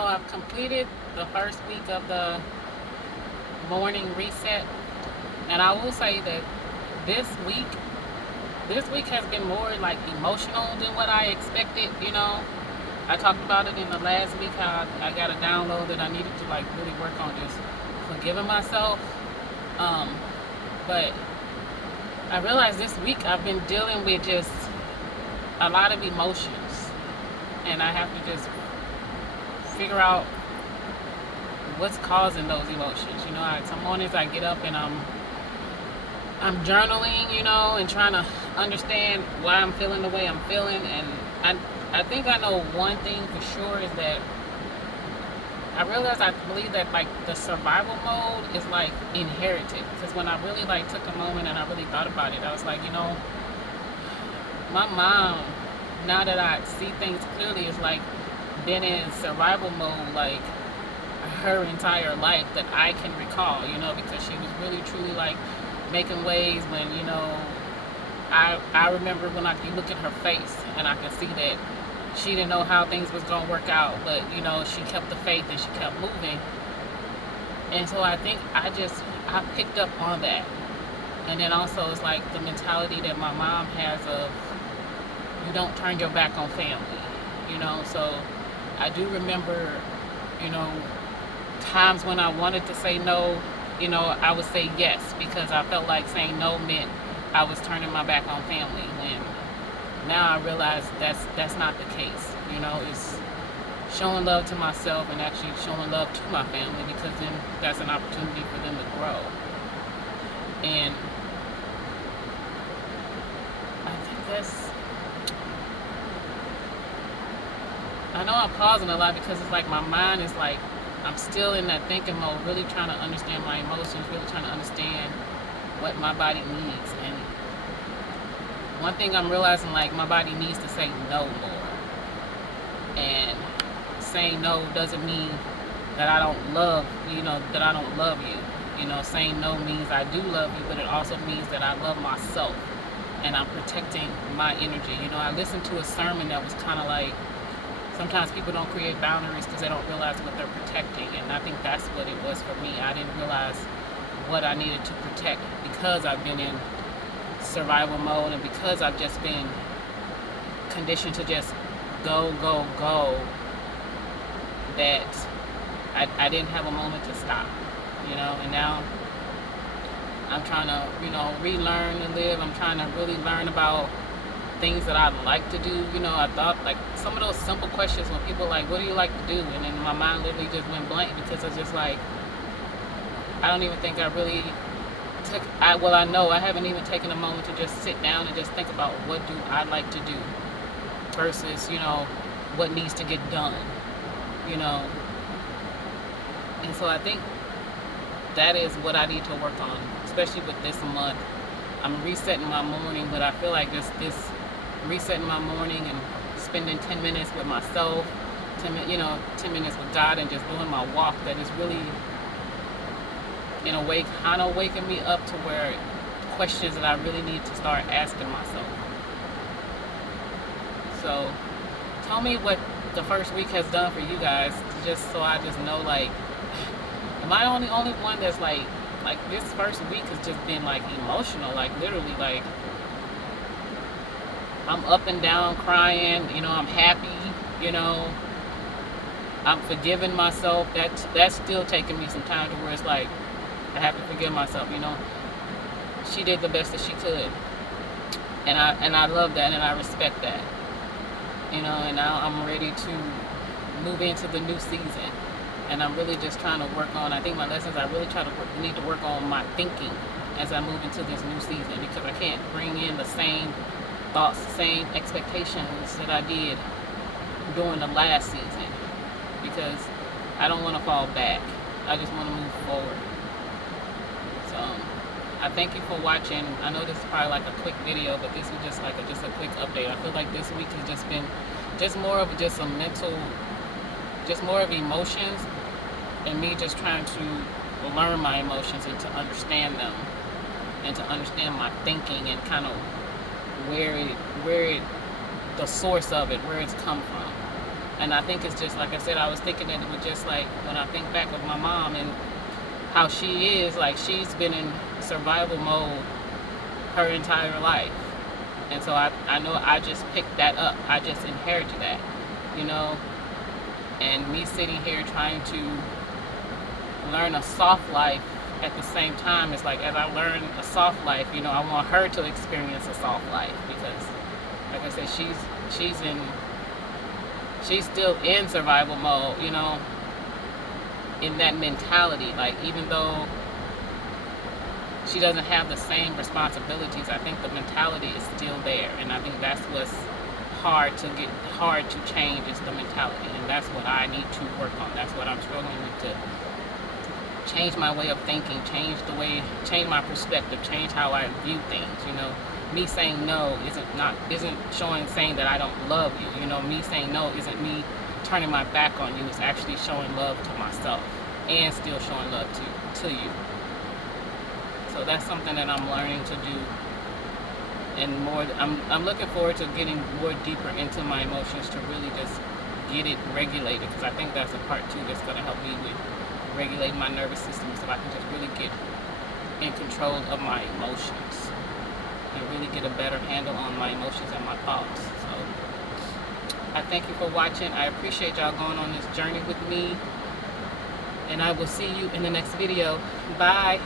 So I've completed the first week of the morning reset, and I will say that this week, this week has been more like emotional than what I expected. I talked about it in the last week how I got a download that I needed to like really work on just forgiving myself. Um, but I realized this week I've been dealing with just a lot of emotions, and I have to just figure out what's causing those emotions. Some mornings I get up and I'm journaling, and trying to understand why I'm feeling the way I'm feeling. And I think I know one thing for sure is that I believe that like the survival mode is like inherited. Because when I really like took a moment and I really thought about it, I was like, my mom, now that I see things clearly, is like been in survival mode like her entire life that I can recall, because she was really truly like making waves when, I remember when you look at her face and I can see that she didn't know how things was going to work out, but she kept the faith and she kept moving. And so I think I picked up on that. And then also it's like the mentality that my mom has of you don't turn your back on family, so I do remember, times when I wanted to say no, I would say yes because I felt like saying no meant I was turning my back on family. When now I realize that's not the case. It's showing love to myself and actually showing love to my family, because then that's an opportunity for them to grow. And I think I know I'm pausing a lot because it's like my mind is like, I'm still in that thinking mode, really trying to understand my emotions, really trying to understand what my body needs. And one thing I'm realizing, like, my body needs to say no more. And saying no doesn't mean that I don't love, that I don't love you. Saying no means I do love you, but it also means that I love myself and I'm protecting my energy. I listened to a sermon that was kind of like, sometimes people don't create boundaries because they don't realize what they're protecting. And I think that's what it was for me. I didn't realize what I needed to protect because I've been in survival mode and because I've just been conditioned to just go, go, go, that I didn't have a moment to stop, and now I'm trying to, relearn and live. I'm trying to really learn about things that I'd like to do. I thought like some of those simple questions when people are like, what do you like to do? And then my mind literally just went blank because it's just like, I don't even think I really I know I haven't even taken a moment to just sit down and just think about what do I like to do versus, what needs to get done, And so I think that is what I need to work on, especially with this month. I'm resetting my morning, but I feel like this resetting my morning and spending 10 minutes with myself, 10 minutes with God and just doing my walk, that is really, in a way, kind of waking me up to where questions that I really need to start asking myself. So tell me what the first week has done for you guys, just so I just know, like, am I only one that's like this first week has just been like emotional, like literally, like I'm up and down crying, I'm happy, I'm forgiving myself. That's still taking me some time to where it's like I have to forgive myself, She did the best that she could. And I love that and I respect that. And now I'm ready to move into the new season. And I'm really just trying to work on, I think my lessons, I really need to work on my thinking as I move into this new season, because I can't bring in the same thoughts, the same expectations that I did during the last season, because I don't want to fall back. I just want to move forward. So I thank you for watching. I know this is probably like a quick video, but this is just like just a quick update. I feel like this week has just been just more of just a mental, just more of emotions, and me just trying to learn my emotions and to understand them and to understand my thinking and kind of the source of it, where it's come from. And I think it's just like I said, I was thinking that it was just like when I think back of my mom and how she is, like she's been in survival mode her entire life. And so I know I just picked that up. I just inherited that, you know. And me sitting here trying to learn a soft life at the same time, it's like as I learn a soft life, you know, I want her to experience a soft life because, like I said, she's still in survival mode, you know, in that mentality. Like even though she doesn't have the same responsibilities, I think the mentality is still there, and I think that's what's hard to change is the mentality, and that's what I need to work on. That's what I'm struggling with, to change my way of thinking, change my perspective, change how I view things. You know, me saying no isn't saying that I don't love you. You know, me saying no isn't me turning my back on you. It's actually showing love to myself and still showing love to you. So that's something that I'm learning to do, and more. I'm looking forward to getting more deeper into my emotions to really just get it regulated, because I think that's a part too that's going to help me with regulating my nervous system, so I can just really get in control of my emotions and really get a better handle on my emotions and my thoughts. So I thank you for watching. I appreciate y'all going on this journey with me, and I will see you in the next video. Bye.